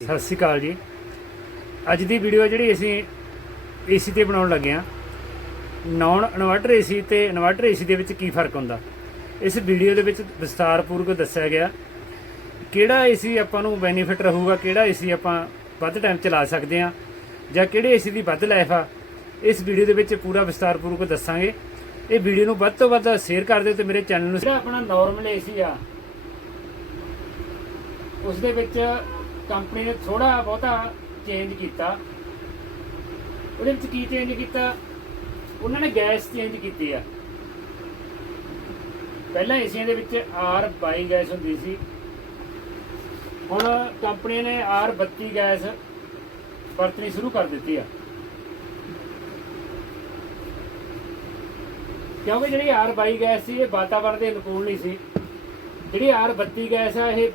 ਸਤਿ ਸ਼੍ਰੀ ਅਕਾਲ ਜੀ। ਅੱਜ ਦੀ ਵੀਡੀਓ ਜਿਹੜੀ ਅਸੀਂ ਏਸੀ ਤੇ ਬਣਾਉਣ ਲੱਗੇ ਆ ਨਾਨ ਇਨਵਰਟਰ ਏਸੀ ਤੇ ਇਨਵਰਟਰ ਏਸੀ ਦੇ ਵਿੱਚ ਕੀ ਫ਼ਰਕ ਹੁੰਦਾ? ਇਸ ਵੀਡੀਓ ਦੇ ਵਿੱਚ ਵਿਸਤਾਰਪੂਰਵਕ ਦੱਸਿਆ ਗਿਆ ਕਿਹੜਾ ਏਸੀ ਆਪਾਂ ਨੂੰ ਬੈਨੀਫਿਟ ਰਹੂਗਾ, ਕਿਹੜਾ ਏਸੀ ਆਪਾਂ ਵੱਧ ਟਾਈਮ ਚਲਾ ਸਕਦੇ ਆ ਜਾਂ ਕਿਹੜੇ ਏਸੀ ਦੀ ਵੱਧ ਲਾਈਫ ਆ, ਇਸ ਵੀਡੀਓ ਦੇ ਵਿੱਚ ਪੂਰਾ ਵਿਸਤਾਰਪੂਰਵਕ ਦੱਸਾਂਗੇ। ਇਹ ਵੀਡੀਓ ਨੂੰ ਵੱਧ ਤੋਂ ਵੱਧ ਸ਼ੇਅਰ ਕਰ ਦਿਓ ਤੇ ਮੇਰੇ ਚੈਨਲ ਨੂੰ ਜਿਹੜਾ ਆਪਣਾ ਨਾਰਮਲ ਏਸੀ ਆ ਉਸ ਦੇ ਵਿੱਚ ਕੰਪਨੀ ਨੇ ਥੋੜਾ ਬਹੁਤਾ ਚੇਂਜ ਕੀਤਾ। ਉਹਦੇ ਵਿੱਚ ਕੀ ਚੇਂਜ ਕੀਤਾ? ਉਹਨਾਂ ਨੇ ਗੈਸ ਚੇਂਜ ਕੀਤੀ ਆ। ਪਹਿਲਾਂ ਏਸੀਆਂ ਦੇ ਵਿੱਚ R22 ਗੈਸ ਹੁੰਦੀ ਸੀ। ਹੁਣ ਕੰਪਨੀ ਨੇ R32 ਗੈਸ ਵਰਤਣੀ ਸ਼ੁਰੂ ਕਰ ਦਿੱਤੀ ਆ। ਕਿਉਂਕਿ ਜਿਹੜੀ R22 ਗੈਸ ਸੀ, ਇਹ ਵਾਤਾਵਰਣ ਦੇ ਅਨੁਕੂਲ ਨਹੀਂ ਸੀ। ਜਿਹੜੀ R32 ਗੈਸ ਆ, ਇਹ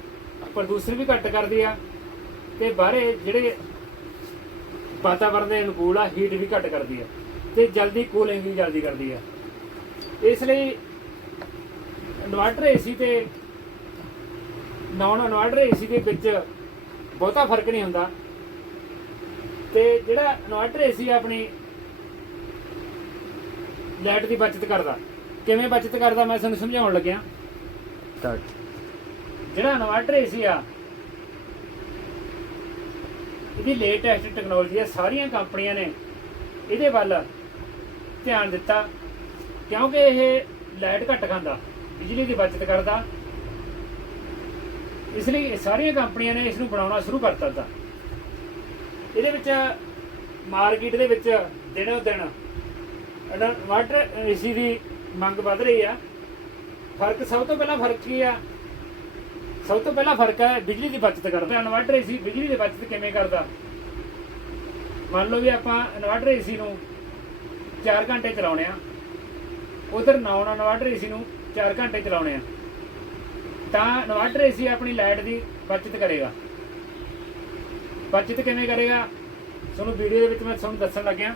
ਪ੍ਰਦੂਸ਼ਣ ਵੀ ਘੱਟ ਕਰਦੀ ਆ। ਤੇ ਬਾਹਰੇ ਜਿਹੜੇ ਵਾਤਾਵਰਣ ਦੇ ਅਨੁਕੂਲ ਆ ਹੀਟ ਵੀ ਘੱਟ ਕਰਦੀ ਆ ਤੇ ਜਲਦੀ ਕੂਲਿੰਗ ਵੀ ਜਲਦੀ ਕਰਦੀ ਆ। ਇਸ ਲਈ ਇਨਵਰਟਰ ਏਸੀ ਤੇ ਨਾਨ ਇਨਵਰਟਰ ਏਸੀ ਦੇ ਵਿੱਚ ਬਹੁਤਾ ਫ਼ਰਕ ਨਹੀਂ ਹੁੰਦਾ। ਤੇ ਜਿਹੜਾ ਇਨਵਰਟਰ ਏਸੀ ਆਪਣੀ ਲਾਈਟ ਦੀ ਬਚਤ ਕਰਦਾ। ਕਿਵੇਂ ਬਚਤ ਕਰਦਾ ਮੈਂ ਤੁਹਾਨੂੰ ਸਮਝਾਉਣ ਲੱਗਿਆ। ਜਿਹੜਾ ਇਨਵਰਟਰ ਏਸੀ ਆ ਇਹਦੀ ਲੇਟੈਸਟ ਟੈਕਨੋਲੋਜੀ ਆ ਸਾਰੀਆਂ ਕੰਪਨੀਆਂ ਨੇ ਇਹਦੇ ਵੱਲ ਧਿਆਨ ਦਿੱਤਾ, ਕਿਉਂਕਿ ਇਹ ਲਾਈਟ ਘੱਟ ਖਾਂਦਾ, ਬਿਜਲੀ ਦੀ ਬਚਤ ਕਰਦਾ। ਇਸ ਲਈ ਸਾਰੀਆਂ ਕੰਪਨੀਆਂ ਨੇ ਇਸ ਨੂੰ ਬਣਾਉਣਾ ਸ਼ੁਰੂ ਕਰ ਦਿੱਤਾ। ਇਹਦੇ ਵਿੱਚ ਮਾਰਕੀਟ ਦੇ ਵਿੱਚ ਦਿਨੋ ਦਿਨ ਇਨਵਰਟਰ ਏਸੀ ਦੀ ਮੰਗ ਵੱਧ ਰਹੀ ਆ। ਫ਼ਰਕ ਸਭ ਤੋਂ ਪਹਿਲਾਂ ਫ਼ਰਕ ਕੀ ਆ? ਸਭ ਤੋਂ ਪਹਿਲਾ ਫ਼ਰਕ ਹੈ ਬਿਜਲੀ ਦੀ ਬਚਤ ਕਰਦਾ ਇਨਵਰਟਰ ਏਸੀ ਬਿਜਲੀ ਦੀ ਬਚਤ ਕਿਵੇਂ ਕਰਦਾ? ਮੰਨ ਲਓ ਵੀ ਆਪਾਂ ਇਨਵਰਟਰ ਏਸੀ ਨੂੰ 4 ਘੰਟੇ ਚਲਾਉਣੇ ਆ। ਉਧਰ ਨਾਨ ਇਨਵਰਟਰ ਏਸੀ ਨੂੰ 4 ਘੰਟੇ ਚਲਾਉਣੇ ਆ। ਤਾਂ ਇਨਵਰਟਰ ਏਸੀ ਆਪਣੀ ਲਾਈਟ ਦੀ ਬਚਤ ਕਰੇਗਾ। ਬਚਤ ਕਿਵੇਂ ਕਰੇਗਾ? ਤੁਹਾਨੂੰ ਵੀਡੀਓ ਦੇ ਵਿੱਚ ਮੈਂ ਤੁਹਾਨੂੰ ਦੱਸਣ ਲੱਗਿਆ।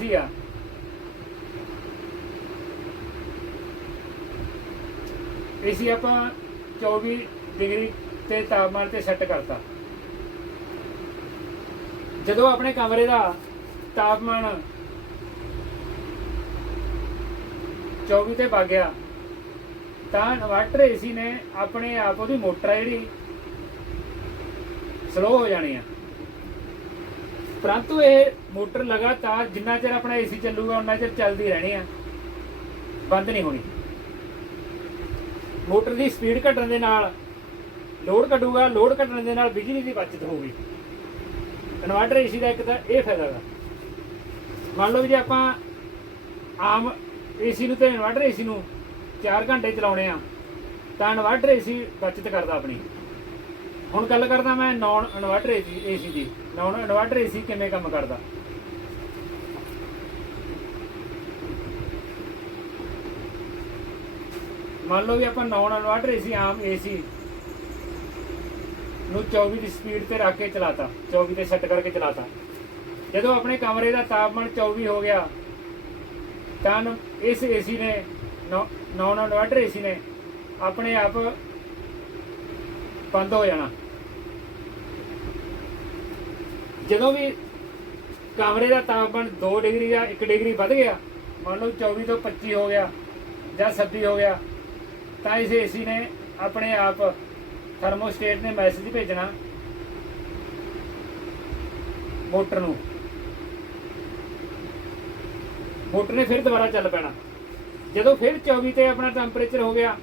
ਠੀਕ ਆ। ਏਸੀ ਆਪਾਂ 24 ਡਿਗਰੀ ਤੇ ਤਾਪਮਾਨ ਤੇ ਸੈੱਟ ਕਰਤਾ। ਜਦੋਂ ਆਪਣੇ ਕਮਰੇ ਦਾ ਤਾਪਮਾਨ 24 ਤੇ ਵਗ ਗਿਆ, ਤਾਂ ਇਨਵਰਟਰ ਏਸੀ ਨੇ ਆਪਣੇ ਆਪ ਉਹਦੀ ਮੋਟਰ ਆ ਜਿਹੜੀ ਸਲੋ ਹੋ ਜਾਣੀ ਆ। ਪਰੰਤੂ ਇਹ ਮੋਟਰ ਲਗਾਤਾਰ ਜਿੰਨਾ ਚਿਰ ਆਪਣਾ ਏਸੀ ਚੱਲੂਗਾ ਉਨਾ ਚਿਰ ਚੱਲਦੀ ਰਹਿਣੀ ਆ। ਬੰਦ ਨਹੀਂ ਹੋਣੀ। ਮੋਟਰ ਦੀ ਸਪੀਡ ਘਟਣ ਦੇ ਨਾਲ, ਲੋਡ ਘਟੂਗਾ, ਲੋਡ ਘਟਣ ਦੇ ਨਾਲ ਬਿਜਲੀ ਦੀ ਬਚਤ ਹੋਊਗੀ। ਇਨਵਰਟਰ ਏਸੀ ਦਾ ਇੱਕ ਤਾਂ ਇਹ ਫਾਇਦਾ ਹੈ ਮੰਨ ਲਓ ਜੇ ਆਪਾਂ ਆਮ ਏਸੀ ਨੂੰ ਤੇ ਇਨਵਰਟਰ ਏਸੀ ਨੂੰ 4 ਘੰਟੇ ਚਲਾਉਣੇ ਆ, ਤਾਂ ਇਨਵਰਟਰ ਏਸੀ ਬਚਤ ਕਰਦਾ ਆਪਣੀ। ਹੁਣ ਗੱਲ ਕਰਦਾ ਮੈਂ ਨਾਨ ਇਨਵਰਟਰ ਏਸੀ ਏਸੀ ਦੀ। ਨਾਨ ਇਨਵਰਟਰ ਏਸੀ ਕਿਵੇਂ ਕੰਮ ਕਰਦਾ? ਮੰਨ ਲਓ ਵੀ ਆਪਾਂ ਨਾਨ ਇਨਵਰਟਰ ਸੀ, ਆਮ ਏਸੀ ਨੂੰ 24 ਦੀ ਸਪੀਡ ਤੇ ਰੱਖ ਕੇ ਚਲਾਤਾ 24 ਤੇ ਸੈੱਟ ਕਰਕੇ ਚਲਾਤਾ। ਜਦੋਂ ਆਪਣੇ ਕਮਰੇ ਦਾ ਤਾਪਮਾਨ 24 ਹੋ ਗਿਆ, ਤਾਂ ਨ- ਇਸ ਏਸੀ ਨੇ ਨਾਨ ਇਨਵਰਟਰ ਏਸੀ ਨੇ, ਆਪਣੇ ਆਪ ਬੰਦ ਹੋ ਜਾਣਾ। ਜਦੋਂ ਵੀ ਕਮਰੇ ਦਾ ਤਾਪਮਾਨ 2 ਡਿਗਰੀ ਜਾਂ 1 ਡਿਗਰੀ ਵੱਧ ਗਿਆ, ਮੰਨ ਲਓ 24 ਤੋਂ 25 ਹੋ ਗਿਆ ਜਾਂ 26 ਹੋ ਗਿਆ ਤਾਂ ਇਸ ਏਸੀ ਨੇ ਆਪਣੇ ਆਪ ਥਰਮੋਸਟੇਟ ਨੇ ਮੈਸੇਜ ਭੇਜਣਾ ਮੋਟਰ ਨੂੰ। ਮੋਟਰ ਨੇ ਫਿਰ ਦੁਬਾਰਾ ਚੱਲ ਪੈਣਾ। ਜਦੋਂ ਫਿਰ 24 ਤੇ ਆਪਣਾ ਟੈਂਪਰੇਚਰ ਹੋ ਗਿਆ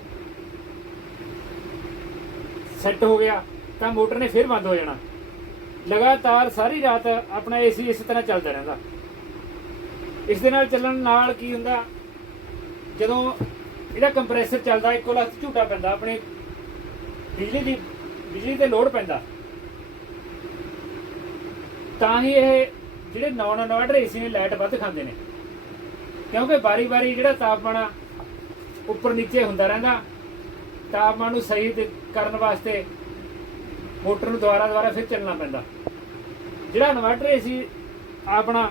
ਸੈੱਟ ਹੋ ਗਿਆ, ਤਾਂ ਮੋਟਰ ਨੇ ਫਿਰ ਬੰਦ ਹੋ ਜਾਣਾ। ਲਗਾਤਾਰ ਸਾਰੀ ਰਾਤ ਆਪਣਾ ਏਸੀ ਇਸ ਤਰ੍ਹਾਂ ਚੱਲਦਾ ਰਹਿੰਦਾ। ਇਸ ਦੇ ਨਾਲ ਚੱਲਣ ਨਾਲ ਕੀ ਹੁੰਦਾ? ਜਦੋਂ ਇਹਦਾ ਕੰਪਰੈਸਰ ਚੱਲਦਾ, ਇੱਕੋ ਲੱਖ ਝੂਟਾ ਪੈਂਦਾ, ਆਪਣੇ ਬਿਜਲੀ ਦੀ, ਬਿਜਲੀ ਤੇ ਲੋਡ ਪੈਂਦਾ। ਤਾਂ ਹੀ ਇਹ ਜਿਹੜੇ ਨਾਨ ਇਨਵਰਟਰ ਏਸੀ ਨੇ ਲਾਈਟ ਵੱਧ ਖਾਂਦੇ ਨੇ। ਕਿਉਂਕਿ ਬਾਰੀ-ਬਾਰੀ ਜਿਹੜਾ ਤਾਪਮਾਨ ਉੱਪਰ ਨੀਚੇ ਹੁੰਦਾ ਰਹਿੰਦਾ, ਤਾਪਮਾਨ ਨੂੰ ਸਹੀ ਕਰਨ ਵਾਸਤੇ ਮੋਟਰ ਨੂੰ ਦੁਬਾਰਾ ਦੁਬਾਰਾ ਫਿਰ ਚੱਲਣਾ ਪੈਂਦਾ। ਜਿਹੜਾ ਇਨਵਰਟਰ ਏਸੀ ਆਪਣਾ,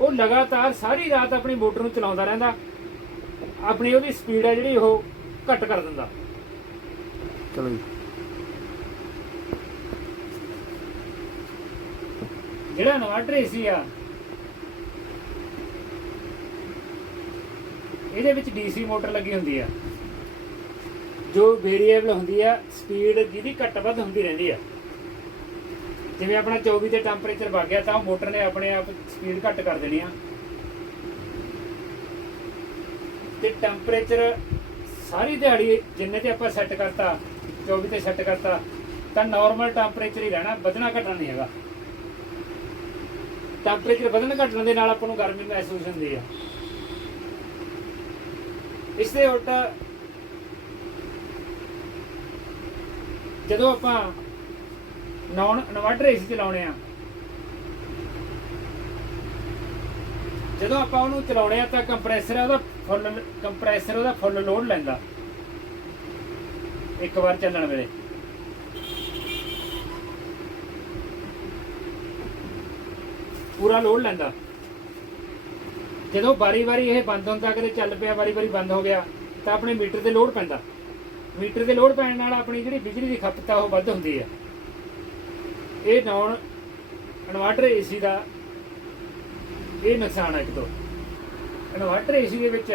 ਉਹ ਲਗਾਤਾਰ ਸਾਰੀ ਰਾਤ ਆਪਣੀ ਮੋਟਰ ਨੂੰ ਚਲਾਉਂਦਾ ਰਹਿੰਦਾ। ਆਪਣੀ ਉਹਦੀ ਸਪੀਡ ਹੈ ਜਿਹੜੀ ਉਹ ਘੱਟ ਕਰ ਦਿੰਦਾ। ਚਲੋ ਜੀ। ਜਿਹੜਾ ਇਨਵਰਟਰ ਏਸੀ ਆ ਇਹਦੇ ਵਿੱਚ ਡੀਸੀ ਮੋਟਰ ਲੱਗੀ ਹੁੰਦੀ ਆ। ਜੋ ਵੇਰੀਏਬਲ ਹੁੰਦੀ ਆ ਸਪੀਡ ਜਿਹਦੀ ਘੱਟ ਵੱਧ ਹੁੰਦੀ ਰਹਿੰਦੀ ਆ। ਜਿਵੇਂ ਆਪਣਾ 24 ਤੇ ਟੈਂਪਰੇਚਰ ਵਗ ਗਿਆ ਤਾਂ ਉਹ ਮੋਟਰ ਨੇ ਆਪਣੇ ਆਪ ਸਪੀਡ ਘੱਟ ਕਰ ਦੇਣੀ ਆ। ਤੇ ਟੈਂਪਰੇਚਰ ਸਾਰੀ ਦਿਹਾੜੀ ਜਿੰਨੇ ਤੇ ਆਪਾਂ ਸੈੱਟ ਕਰਤਾ 24 ਤੇ ਸੈੱਟ ਕਰਤਾ, ਤਾਂ ਨਾਰਮਲ ਟੈਂਪਰੇਚਰ ਹੀ ਰਹਿਣਾ, ਵਧਣਾ ਘਟਣਾ ਨਹੀਂ ਹੈਗਾ। ਟੈਂਪਰੇਚਰ ਵਧਣ ਘਟਣ ਦੇ ਨਾਲ ਆਪਾਂ ਨੂੰ ਗਰਮੀ ਮਹਿਸੂਸ ਹੁੰਦੀ ਆ। ਇਸ ਦੇ ਉਲਟ ਜਦੋਂ ਆਪਾਂ ਨੌਨ ਇਨਵਰਟਰ ਏਸੀ ਚਲਾਉਣੇ ਆ, ਜਦੋਂ ਆਪਾਂ ਉਹਨੂੰ ਚਲਾਉਣੇ ਆ ਤਾਂ ਕੰਪਰੈਸਰ ਉਹਦਾ ਫੁੱਲ ਕੰਪਰੈਸਰ ਉਹਦਾ ਫੁੱਲ ਲੋਡ ਲੈਂਦਾ। ਇੱਕ ਵਾਰ ਚੱਲਣ ਵੇਲੇ। ਪੂਰਾ ਲੋਡ ਲੈਂਦਾ। ਜਦੋਂ ਵਾਰੀ-ਵਾਰੀ ਇਹ ਬੰਦ ਹੁੰਦਾ, ਕਦੇ ਚੱਲ ਪਿਆ, ਵਾਰੀ-ਵਾਰੀ ਬੰਦ ਹੋ ਗਿਆ, ਤਾਂ ਆਪਣੇ ਮੀਟਰ ਤੇ ਲੋਡ ਪੈਂਦਾ। ਮੀਟਰ ਤੇ ਲੋਡ ਪੈਣ ਨਾਲ ਆਪਣੀ ਜਿਹੜੀ ਬਿਜਲੀ ਦੀ ਖਪਤ ਆ, ਉਹ ਵੱਧ ਹੁੰਦੀ ਆ। ਇਹ ਨੌਨ ਇਨਵਰਟਰ ਏਸੀ ਦਾ ਇਹ ਨੁਕਸਾਨ ਹੈ ਇੱਕ ਤੋਂ। ਇਨਵਰਟਰ ਏਸੀ ਦੇ ਵਿੱਚ।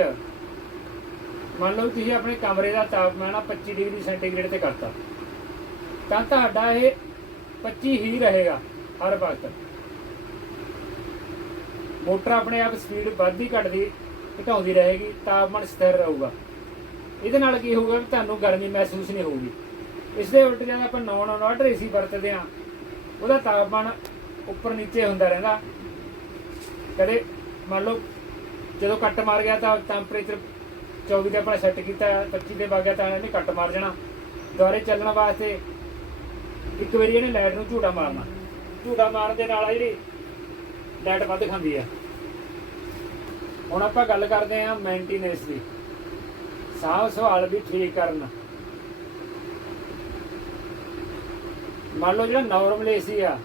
ਮੰਨ ਲਓ ਤੁਸੀਂ ਆਪਣੇ ਕਮਰੇ ਦਾ ਤਾਪਮਾਨ ਆ 25 ਡਿਗਰੀ ਸੈਂਟੀਗ੍ਰੇਡ ਤੇ ਕਰਤਾ। ਤਾਂ ਤੁਹਾਡਾ ਇਹ 25 ਹੀ ਰਹੇਗਾ ਹਰ ਵਕਤ। ਮੋਟਰ ਆਪਣੇ ਆਪ ਸਪੀਡ ਵੱਧਦੀ ਘਟਦੀ, ਘਟਾਉਂਦੀ ਰਹੇਗੀ, ਤਾਪਮਾਨ ਸਥਿਰ ਰਹੂਗਾ। ਇਹਦੇ ਨਾਲ ਕੀ ਹੋਊਗਾ ਕਿ ਤੁਹਾਨੂੰ ਗਰਮੀ ਮਹਿਸੂਸ ਨਹੀਂ ਹੋਊਗੀ। ਇਸ ਦੇ ਉਲਟ ਜਦੋਂ ਆਪਾਂ ਨੌਨ ਇਨਵਰਟਰ ਏਸੀ ਵਰਤਦੇ ਆ ਉਹਦਾ ਤਾਪਮਾਨ ਉੱਪਰ ਨੀਚੇ ਹੁੰਦਾ ਰਹਿੰਦਾ। ਕਦੇ ਮੰਨ ਲਓ ਜਦੋਂ ਕੱਟ ਮਾਰ ਗਿਆ ਤਾਂ ਟੈਂਪਰੇਚਰ 24 ਤੇ ਆਪਣਾ ਸੈੱਟ ਕੀਤਾ 25 ਤੇ ਵਗਿਆ ਤਾਂ ਇਹਨੇ ਕੱਟ ਮਾਰ ਜਾਣਾ। ਦੁਆਰੇ ਚੱਲਣ ਵਾਸਤੇ ਇੱਕ ਵਾਰੀ ਇਹਨੇ ਲਾਈਟ ਨੂੰ ਝੂਟਾ ਮਾਰਨਾ। ਝੂਟਾ ਮਾਰਨ ਦੇ ਨਾਲ ਆ ਜਿਹੜੀ ਲਾਈਟ ਵੱਧ ਖਾਂਦੀ ਆ। ਹੁਣ ਆਪਾਂ ਗੱਲ ਕਰਦੇ ਆ ਮੇਨਟੇਨੈਂਸ ਦੀ। ਸਾਹ ਸਵਾਲ ਵੀ ਠੀਕ ਕਰਨ। ਮੰਨ ਲਓ ਜਿਹੜਾ ਨਾਰਮਲ ਏਸੀ ਆ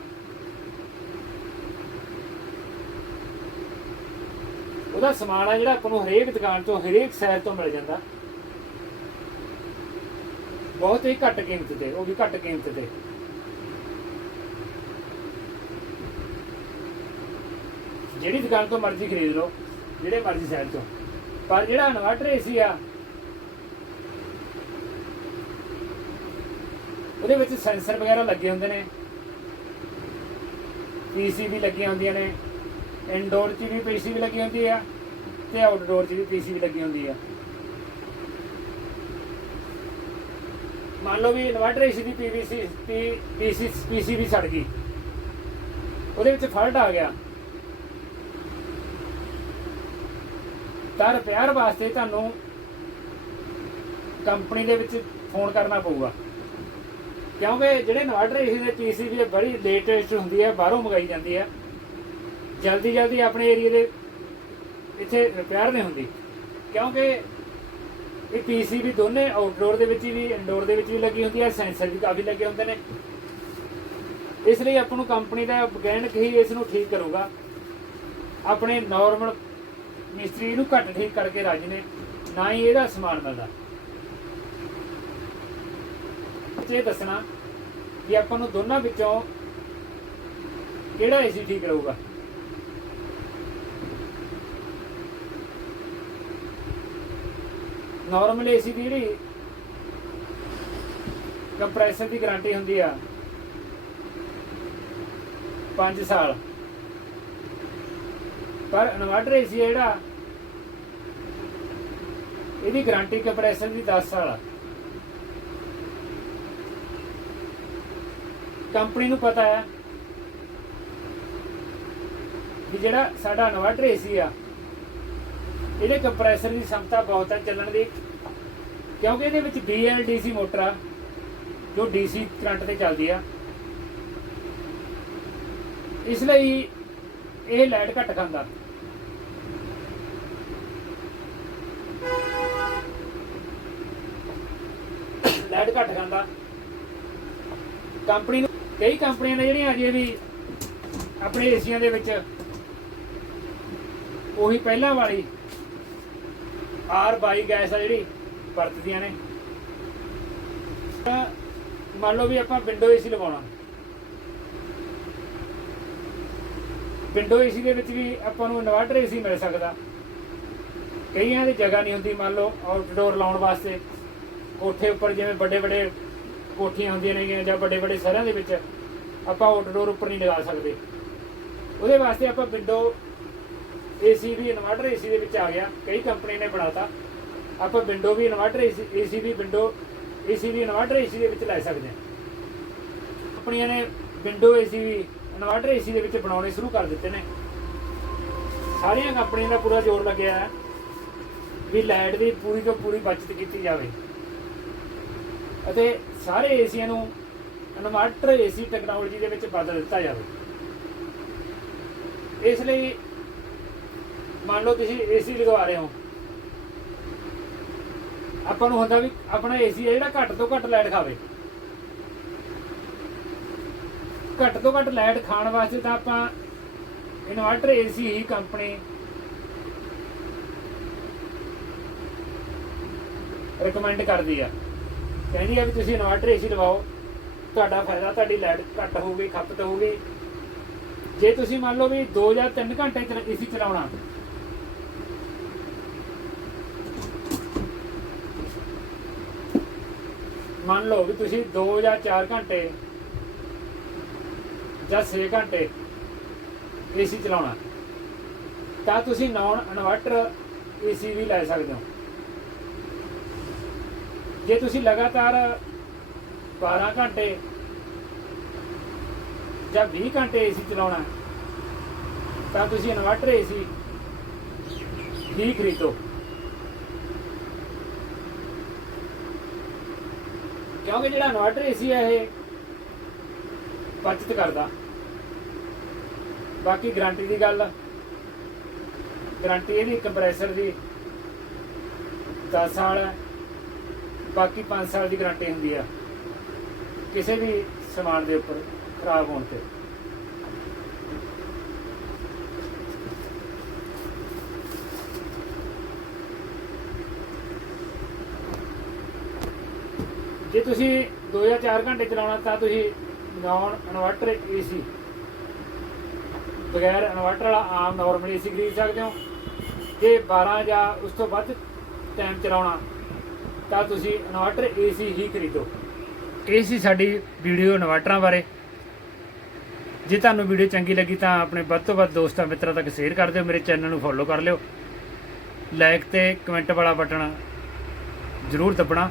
ਉਹਦਾ ਸਮਾਨ ਆ ਜਿਹੜਾ ਆਪਾਂ ਨੂੰ ਹਰੇਕ ਦੁਕਾਨ ਤੋਂ, ਹਰੇਕ ਸ਼ਹਿਰ ਤੋਂ ਮਿਲ ਜਾਂਦਾ। ਬਹੁਤ ਹੀ ਘੱਟ ਕੀਮਤ ਤੇ, ਉਹ ਵੀ ਘੱਟ ਕੀਮਤ ਤੇ। ਜਿਹੜੀ ਦੁਕਾਨ ਤੋਂ ਮਰਜ਼ੀ ਖਰੀਦ ਲਓ, ਜਿਹੜੇ ਮਰਜ਼ੀ ਸ਼ਹਿਰ ਤੋਂ। ਪਰ ਜਿਹੜਾ ਇਨਵਰਟਰ ਏਸੀ ਆ, ਉਹਦੇ ਵਿੱਚ ਸੈਂਸਰ ਵਗੈਰਾ ਲੱਗੇ ਹੁੰਦੇ ਨੇ। ਪੀਸੀਬੀ ਲੱਗੀਆਂ ਹੁੰਦੀਆਂ ਨੇ ਇਨਡੋਰ 'ਚ ਵੀ ਪੀਸੀਬੀ ਲੱਗੀ ਹੁੰਦੀ ਆ। ਤੇ ਆਊਟਡੋਰ 'ਚ ਵੀ ਪੀਸੀਬੀ ਲੱਗੀ ਹੁੰਦੀ ਆ। ਮੰਨ ਲਓ ਵੀ ਇਨਵਰਟਰ ਏਸੀ ਦੀ ਪੀਵੀਸੀ ਪੀਸੀ ਪੀਸੀਬੀ ਸੜ ਗਈ। ਉਹਦੇ ਵਿੱਚ ਫਾਲਟ ਆ ਗਿਆ। ਤਾਂ ਰਿਪੇਅਰ ਵਾਸਤੇ ਤੁਹਾਨੂੰ ਕੰਪਨੀ ਦੇ ਵਿੱਚ ਫੋਨ ਕਰਨਾ ਪਊਗਾ। ਕਿਉਂਕਿ ਜਿਹੜੇ ਇਨਵਰਟਰ ਏਸੀ ਦੇ ਪੀਸੀਬੀ ਬੜੀ ਲੇਟੈਸਟ ਹੁੰਦੀ ਹੈ ਬਾਹਰੋਂ ਮੰਗਾਈ ਜਾਂਦੀ ਹੈ ਜਲਦੀ ਜਲਦੀ ਆਪਣੇ ਏਰੀਆ ਦੇ ਇੱਥੇ ਰਿਪੇਅਰ ਨਹੀਂ ਹੁੰਦੀ। ਕਿਉਂਕਿ ਇਹ ਪੀਸੀਬੀ ਦੋਨੇ ਆਊਟਡੋਰ ਦੇ ਵਿੱਚ ਵੀ ਇਨਡੋਰ ਦੇ ਵਿੱਚ ਵੀ ਲੱਗੀ ਹੁੰਦੀ ਹੈ ਸੈਂਸਰ ਵੀ ਕਾਫੀ ਲੱਗੇ ਹੁੰਦੇ ਨੇ। ਇਸ ਲਈ ਆਪਾਂ ਨੂੰ ਕੰਪਨੀ ਦਾ ਵਿਗਿਆਨਕ ਹੀ ਇਸ ਨੂੰ ਠੀਕ ਕਰੂਗਾ। ਆਪਣੇ ਨਾਰਮਲ ਮਿਸਤਰੀ ਨੂੰ ਘੱਟ ਠੀਕ ਕਰਕੇ ਰਾਜ ਨੇ, ਨਾ ਹੀ ਇਹਦਾ ਸਮਾਨ ਮਿਲਦਾ। ਇਹ ਦੱਸਣਾ ਕਿ ਆਪਾਂ ਨੂੰ ਦੋਨਾਂ ਵਿੱਚੋਂ ਕਿਹੜਾ ਏਸੀ ਠੀਕ ਰਹੂਗਾ? ਨਾਰਮਲ ਏਸੀ ਦੀ ਜਿਹੜੀ ਕੰਪਰੈਸਰ ਦੀ ਗਾਰੰਟੀ ਹੁੰਦੀ ਆ 5 ਸਾਲ। ਪਰ ਇਨਵਰਟਰ ਏਸੀ ਜਿਹੜਾ, ਇਹਦੀ ਗਾਰੰਟੀ ਕੰਪਰੈਸਰ ਦੀ 10 ਸਾਲ ਆ। ਕੰਪਨੀ ਨੂੰ ਪਤਾ ਹੈ ਕਿ ਜਿਹੜਾ ਸਾਡਾ ਇਨਵਰਟਰ ਏਸੀ ਆ ਇਹਦੇ ਕੰਪਰੈਸਰ ਦੀ ਸਮਤਾ ਬਹੁਤ ਹੈ ਚੱਲਣ ਦੀ। ਕਿਉਂਕਿ ਇਹਦੇ ਵਿੱਚ BLDC ਮੋਟਰ ਆ, ਜੋ DC ਕਰੰਟ ਤੇ ਚੱਲਦੀ ਆ। ਇਸ ਲਈ ਇਹ ਲਾਈਟ ਘੱਟ ਖਾਂਦਾ। ਲਾਈਟ ਘੱਟ ਖਾਂਦਾ। ਕੰਪਨੀ ਕਈ ਕੰਪਨੀਆਂ ਨੇ ਜਿਹੜੀਆਂ ਅਜੇ ਵੀ ਆਪਣੇ ਏਸੀਆਂ ਦੇ ਵਿੱਚ, ਉਹੀ ਪਹਿਲਾਂ ਵਾਲੀ ਆਰ 22 ਗੈਸ ਆ ਜਿਹੜੀ, ਵਰਤਦੀਆਂ ਨੇ। ਤਾਂ ਮੰਨ ਲਓ ਵੀ ਆਪਾਂ ਵਿੰਡੋ ਏਸੀ ਲਗਾਉਣਾ ਵਿੰਡੋ ਏਸੀ ਦੇ ਵਿੱਚ ਵੀ ਆਪਾਂ ਨੂੰ ਇਨਵਰਟਰ ਏਸੀ ਮਿਲ ਸਕਦਾ। ਕਈਆਂ ਦੀ ਜਗ੍ਹਾ ਨਹੀਂ ਹੁੰਦੀ, ਮੰਨ ਲਓ ਆਊਟਡੋਰ ਲਾਉਣ ਵਾਸਤੇ। ਕੋਠੇ ਉੱਪਰ ਜਿਵੇਂ ਵੱਡੇ ਵੱਡੇ ਕੋਠੀਆਂ ਹੁੰਦੀਆਂ ਨੇਗੀਆਂ ਜਾਂ ਵੱਡੇ ਵੱਡੇ ਸ਼ਹਿਰਾਂ ਦੇ ਵਿੱਚ ਆਪਾਂ ਆਊਟਡੋਰ ਉੱਪਰ ਨਹੀਂ ਲਗਾ ਸਕਦੇ। ਉਹਦੇ ਵਾਸਤੇ ਆਪਾਂ ਵਿੰਡੋ ਏਸੀ ਵੀ ਇਨਵਰਟਰ ਏਸੀ ਦੇ ਵਿੱਚ ਆ ਗਿਆ। ਕਈ ਕੰਪਨੀ ਨੇ ਬਣਾਤਾ। ਆਪਾਂ ਵਿੰਡੋ ਵੀ ਇਨਵਰਟਰ ਏਸੀ ਵੀ ਵਿੰਡੋ ਏਸੀ ਵੀ ਇਨਵਰਟਰ ਏਸੀ ਦੇ ਵਿੱਚ ਲੈ ਸਕਦੇ ਹਾਂ। ਕੰਪਨੀਆਂ ਨੇ ਵਿੰਡੋ ਏਸੀ ਵੀ ਇਨਵਰਟਰ ਏਸੀ ਦੇ ਵਿੱਚ ਬਣਾਉਣੇ ਸ਼ੁਰੂ ਕਰ ਦਿੱਤੇ ਨੇ। ਸਾਰੀਆਂ ਕੰਪਨੀਆਂ ਦਾ ਪੂਰਾ ਜ਼ੋਰ ਲੱਗਿਆ ਹੈ ਵੀ ਲਾਈਟ ਦੀ ਪੂਰੀ ਤੋਂ ਪੂਰੀ ਬਚਤ ਕੀਤੀ ਜਾਵੇ। ਅਤੇ ਸਾਰੇ ਏਸੀਆਂ ਨੂੰ ਇਨਵਰਟਰ ਏਸੀ ਟੈਕਨੋਲੋਜੀ ਦੇ ਵਿੱਚ ਬਦਲ ਦਿੱਤਾ ਜਾਵੇ। ਇਸ ਲਈ ਮੰਨ ਲਓ ਤੁਸੀਂ ਏਸੀ ਲਗਵਾ ਰਹੇ ਹੋ। ਆਪਾਂ ਨੂੰ ਹੁੰਦਾ ਵੀ ਆਪਣਾ ਏਸੀ ਹੈ ਜਿਹੜਾ ਘੱਟ ਤੋਂ ਘੱਟ ਲਾਈਟ ਖਾਵੇ। ਘੱਟ ਤੋਂ ਘੱਟ ਲਾਈਟ ਖਾਣ ਵਾਸਤੇ ਤਾਂ ਆਪਾਂ ਇਨਵਰਟਰ ਏਸੀ ਹੀ ਕੰਪਨੀ ਰეკਮੈਂਡ ਕਰਦੀ ਆ। ਕਹਿੰਦੀ ਆ ਵੀ ਤੁਸੀਂ ਇਨਵਰਟਰ ਏਸੀ ਲਵਾਓ। ਤੁਹਾਡਾ ਫਾਇਦਾ, ਤੁਹਾਡੀ ਲਾਈਟ ਘੱਟ ਹੋਊਗੀ, ਖਪਤ ਹੋਊਗੀ। ਜੇ ਤੁਸੀਂ ਮੰਨ ਲਓ ਵੀ 2 ਜਾਂ 3 ਘੰਟੇ ਏਸੀ ਚਲਾਉਣਾ ਮੰਨ ਲਓ ਵੀ ਤੁਸੀਂ 2 ਜਾਂ 4 ਘੰਟੇ ਜਾਂ 6 ਘੰਟੇ ਏਸੀ ਚਲਾਉਣਾ, ਤਾਂ ਤੁਸੀਂ ਨੌਨ ਇਨਵਰਟਰ ਏਸੀ ਵੀ ਲੈ ਸਕਦੇ ਹੋ। ਜੇ ਤੁਸੀਂ ਲਗਾਤਾਰ 12 ਘੰਟੇ ਜਾਂ 20 ਘੰਟੇ ਏਸੀ ਚਲਾਉਣਾ, ਤਾਂ ਤੁਸੀਂ ਇਨਵਰਟਰ ਏਸੀ ਹੀ ਖਰੀਦੋ। ਕਿਉਂਕਿ ਜਿਹੜਾ ਇਨਵਰਟਰ ਏਸੀ ਹੈ ਇਹ ਬਚਤ ਕਰਦਾ। ਬਾਕੀ ਗਾਰੰਟੀ ਦੀ ਗੱਲ ਗਾਰੰਟੀ ਇਹਦੀ ਕੰਪਰੈਸਰ ਦੀ 10 ਸਾਲ ਹੈ ਬਾਕੀ 5 ਸਾਲ ਦੀ ਗਾਰੰਟੀ ਹੁੰਦੀ ਆ। ਕਿਸੇ ਵੀ ਸਮਾਨ ਦੇ ਉੱਪਰ ਖਰਾਬ ਹੋਣ ਤੇ। ਤੁਸੀਂ 2 ਜਾਂ 4 ਘੰਟੇ ਚਲਾਉਣਾ ਤਾਂ ਤੁਸੀਂ ਨੌਨ ਇਨਵਰਟਰ ਏਸੀ ਬਗੈਰ ਇਨਵਰਟਰ ਵਾਲਾ ਆਮ ਨਾਰਮਲ ਏਸੀ ਖਰੀਦ ਸਕਦੇ ਹੋ। ਜੇ 12 ਜਾਂ ਉਸ ਤੋਂ ਵੱਧ ਟਾਈਮ ਚਲਾਉਣਾ, ਤਾਂ ਤੁਸੀਂ ਇਨਵਰਟਰ ਏਸੀ ਹੀ ਖਰੀਦੋ। ਇਹ ਸੀ ਸਾਡੀ ਵੀਡੀਓ ਇਨਵਰਟਰਾਂ ਬਾਰੇ। ਜੇ ਤੁਹਾਨੂੰ ਵੀਡੀਓ ਚੰਗੀ ਲੱਗੀ ਤਾਂ ਆਪਣੇ ਵੱਧ ਤੋਂ ਵੱਧ ਦੋਸਤਾਂ ਮਿੱਤਰਾਂ ਤੱਕ ਸ਼ੇਅਰ ਕਰ ਦਿਓ, ਮੇਰੇ ਚੈਨਲ ਨੂੰ ਫੋਲੋ ਕਰ ਲਿਓ। ਲਾਈਕ ਤੇ ਕਮੈਂਟ ਵਾਲਾ ਬਟਨ ਜ਼ਰੂਰ ਦਬਣਾ।